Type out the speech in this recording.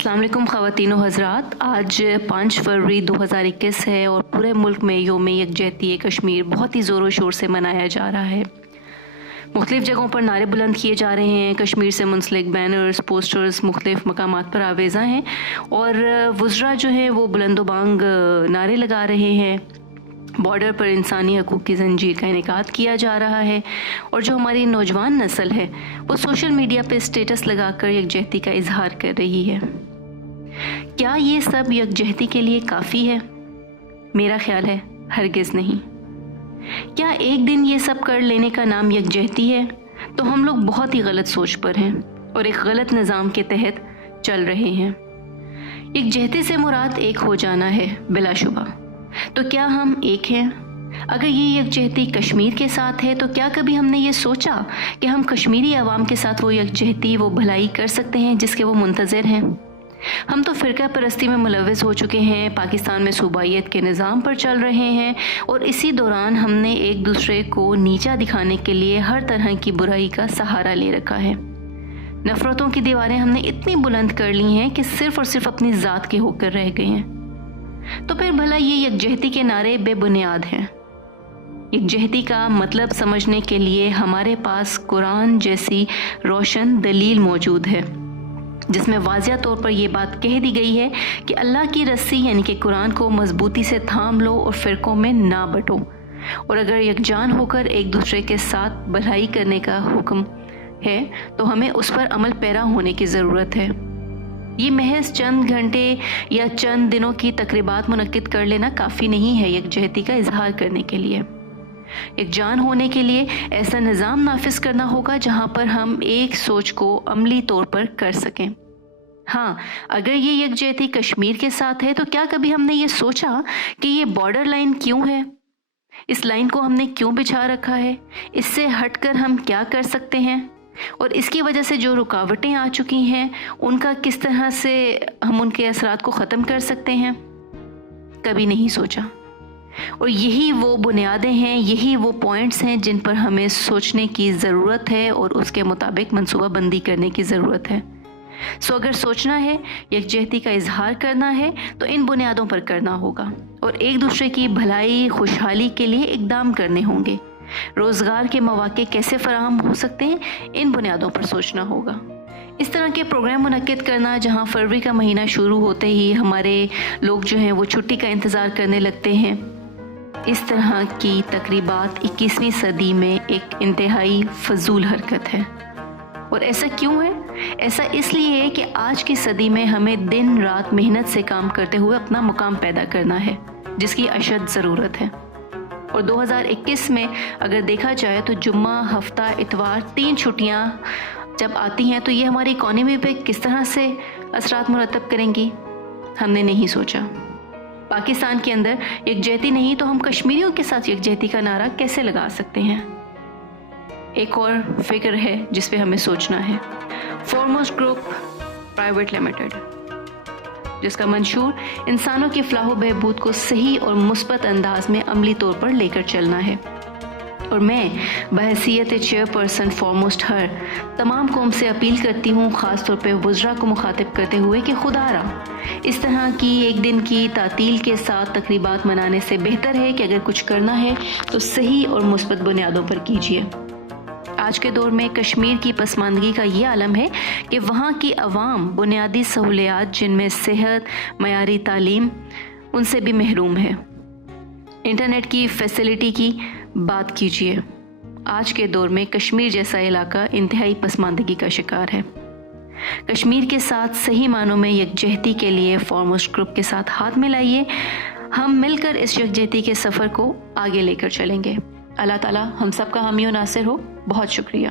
अस्सलाम वालेकुम ख़वातीन व हज़रात। आज 5 फरवरी 2021 है और पूरे मुल्क में यौम यकजहती कश्मीर बहुत ही ज़ोरों शोर से मनाया जा रहा है। मुख्तलिफ़ जगहों पर नारे बुलंद किए जा रहे हैं। कश्मीर से मुंसलिक बैनर्स, पोस्टर्स मुख्तलिफ़ मकामात पर आवेज़ा हैं और वुज़रा जो है वो बुलंदोबांग नारे लगा रहे हैं। बॉर्डर पर इंसानी हकूक़ की ज़ंजीर का इनेकाद किया जा रहा है और जो हमारी नौजवान नस्ल है वो सोशल मीडिया पे स्टेटस लगाकर यकजहती का इजहार कर रही है। क्या ये सब यकजहती के लिए काफ़ी है? मेरा ख्याल है हरगिज़ नहीं। क्या एक दिन ये सब कर लेने का नाम यकजहती है? तो हम लोग बहुत ही गलत सोच पर हैं और एक गलत निज़ाम के तहत चल रहे हैं। यकजहती से मुराद एक हो जाना है बिलाशुबा। तो क्या हम एक हैं? अगर ये यकजहती कश्मीर के साथ है तो क्या कभी हमने ये सोचा कि हम कश्मीरी अवाम के साथ वो यकजहती, वो भलाई कर सकते हैं जिसके वो मुंतज़िर हैं? हम तो फ़िरका परस्ती में मुलव्वस हो चुके हैं, पाकिस्तान में सूबाइयत के निज़ाम पर चल रहे हैं और इसी दौरान हमने एक दूसरे को नीचा दिखाने के लिए हर तरह की बुराई का सहारा ले रखा है। नफ़रतों की दीवारें हमने इतनी बुलंद कर ली हैं कि सिर्फ़ और सिर्फ अपनी ज़ात के होकर रह गए हैं। तो फिर भला ये यकजहती के नारे बेबुनियाद हैं। यकजहती का मतलब समझने के लिए हमारे पास कुरान जैसी रोशन दलील मौजूद है जिसमें वाज़िया तौर पर यह बात कह दी गई है कि अल्लाह की रस्सी यानी कि कुरान को मजबूती से थाम लो और फ़िरक़ों में ना बंटो और अगर यकजान होकर एक दूसरे के साथ भलाई करने का हुक्म है तो हमें उस पर अमल पैरा होने की ज़रूरत है। ये महज चंद घंटे या चंद दिनों की तकरीबात मुनक्किद कर लेना काफ़ी नहीं है यकजहती का इजहार करने के लिए। यकजान होने के लिए ऐसा निज़ाम नाफिज करना होगा जहाँ पर हम एक सोच को अमली तौर पर कर सकें। हाँ, अगर ये यकजहती कश्मीर के साथ है तो क्या कभी हमने ये सोचा कि ये बॉर्डर लाइन क्यों है? इस लाइन को हमने क्यों बिछा रखा है? इससे हटकर हम क्या कर सकते हैं और इसकी वजह से जो रुकावटें आ चुकी हैं उनका किस तरह से हम उनके असरात को ख़त्म कर सकते हैं? कभी नहीं सोचा। और यही वो बुनियादें हैं, यही वो पॉइंट्स हैं जिन पर हमें सोचने की ज़रूरत है और उसके मुताबिक मंसूबा बंदी करने की ज़रूरत है। सो अगर सोचना है, यकजहती का इजहार करना है तो इन बुनियादों पर करना होगा और एक दूसरे की भलाई खुशहाली के लिए इक़दाम करने होंगे। रोज़गार के मौक़े कैसे फ़राहम हो सकते हैं, इन बुनियादों पर सोचना होगा। इस तरह के प्रोग्राम मुनक्किद करना जहां फरवरी का महीना शुरू होते ही हमारे लोग जो हैं वो छुट्टी का इंतज़ार करने लगते हैं, इस तरह की तकरीबात 21वीं सदी में एक इंतहाई फ़जूल हरकत है। और ऐसा क्यों है? ऐसा इसलिए है कि आज की सदी में हमें दिन रात मेहनत से काम करते हुए अपना मुकाम पैदा करना है जिसकी अशद ज़रूरत है। और 2021 में अगर देखा जाए तो जुम्मा, हफ्ता, इतवार 3 छुट्टियां जब आती हैं तो ये हमारी इकॉनमी पे किस तरह से असरात मुरतब करेंगी, हमने नहीं सोचा। पाकिस्तान के अंदर यकजहती नहीं तो हम कश्मीरियों के साथ यकजहती का नारा कैसे लगा सकते हैं? एक और फिक्र है जिस पे हमें सोचना है। फॉरमोस्ट ग्रुप प्राइवेट लिमिटेड, जिसका मंशूर इंसानों की फलाह बहबूद को सही और मुस्बत अंदाज में अमली तौर पर लेकर चलना है। और मैं बहैसियत चेयरपर्सन फॉरमोस्ट हर तमाम कौम से अपील करती हूँ, ख़ास तौर पे वुज़रा को मुखातिब करते हुए कि खुदारा इस तरह की एक दिन की तातील के साथ तकरीबात मनाने से बेहतर है कि अगर कुछ करना है तो सही और मुस्बत बुनियादों पर कीजिए। आज के दौर में कश्मीर की पसमानदगी का ये आलम है कि वहाँ की अवाम बुनियादी सहूलियात जिनमें सेहत, मयारी तालीम, उनसे भी महरूम है। इंटरनेट की फैसिलिटी की बात कीजिए। आज के दौर में कश्मीर जैसा इलाका इंतहाई पसमानदगी का शिकार है। कश्मीर के साथ सही मानों में यकजहती के लिए फॉरमोस्ट ग्रुप के साथ हाथ मिलाइए। हम मिलकर इस यकजहती के सफ़र को आगे लेकर चलेंगे। अल्लाह ताला हम सब का हामी और नासिर हो। बहुत शुक्रिया।